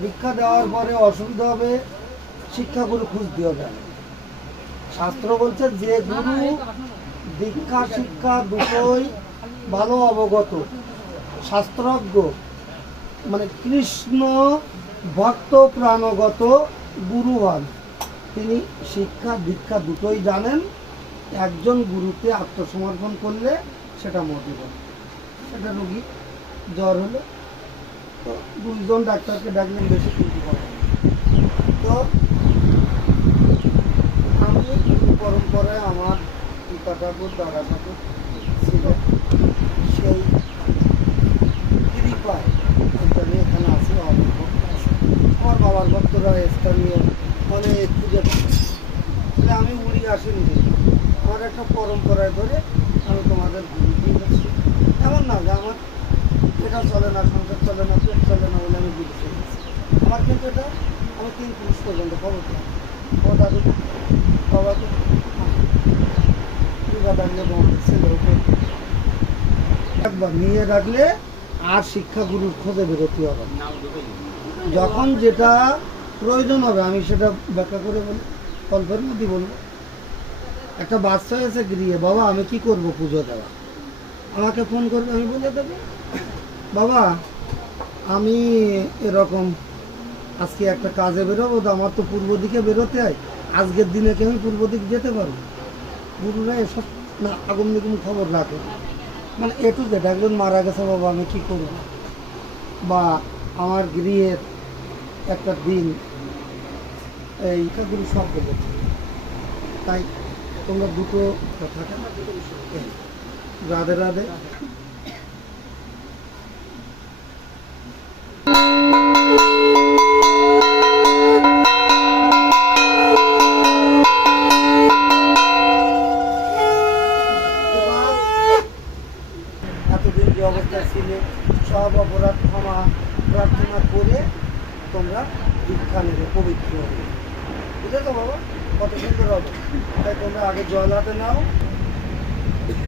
দীক্ষা দেওয়ার পরে অসুবিধা হবে, শিক্ষাগুরু খুঁজতে হবে। শাস্ত্র বলছে যে গুরু দীক্ষা শিক্ষা দুটোই ভালো অবগত, শাস্ত্রজ্ঞ, মানে কৃষ্ণ ভক্ত প্রাণগত গুরু হন, তিনি শিক্ষা দীক্ষা দুটোই জানেন। একজন গুরুকে আত্মসমর্পণ করলে সেটা মোটিভ। সেটা রোগী জ্বর হলো তো 2 জন ডাক্তারকে ডাকলেন, বেশি কিন্তু পাবেন। তো আমি পরম্পরায় আমার পিতা ঠাকুর দাদা ঠাকুর ছিলেন, সেই কৃপায় আমি এখানে আছি। অনেক ভক্ত আছে, আমার বাবার ভক্তরা স্থানীয় অনেক খুঁজে পাচ্ছে। তাহলে আমি উড়ি আসিনি, আমার একটা পরম্পরায় ধরে আমি তোমাদের গুরু দিয়ে যাচ্ছি। এমন না যে আমার এটা চলে না, সংসার চলে না, পেট চলে না বলে আমি গুরু চলে গেছি। আমার কিন্তু এটা আমি 3 পুরুষ পর্যন্ত খবর দিলাম। আমার দাদু বাবাকে ডাকলে ছেলে ওকে একবার নিয়ে রাখলে আর শিক্ষাগুরুর খোঁজে বেরোতে হবে। যখন যেটা প্রয়োজন হবে আমি সেটা ব্যাখ্যা করে বলি, গল্পের মধ্যে বলবো। একটা বাচ্চা হয়েছে গৃহে, বাবা আমি কি করব পুজো দেওয়া, আমাকে ফোন করবে, আমি বলে দেবো বাবা আমি এরকম আজকে একটা কাজে বেরোবো, তো আমার তো পূর্ব দিকে বেরোতে হয়, আজকের দিনে কি আমি পূর্ব দিক যেতে পারবো? গুরুরা এসব না আগুন নিগুন খবর রাখে, মানে এটু যেটা একজন মারা গেছে, বাবা আমি কী করব, বা আমার গৃহের একটা দিন, এই গুরু সব বলেছে। তাই তোমরা দুটো কথা, রাধে রাধে। এতদিন যে অবস্থায় ছিলে সব অপরাধ ক্ষমা প্রার্থনা করে তোমরা দীক্ষা নেবে, পবিত্র হবে। বুঝলে তো বাবা, কত সুন্দর হবে। তাই তোমরা আগে জল হাতে নাও।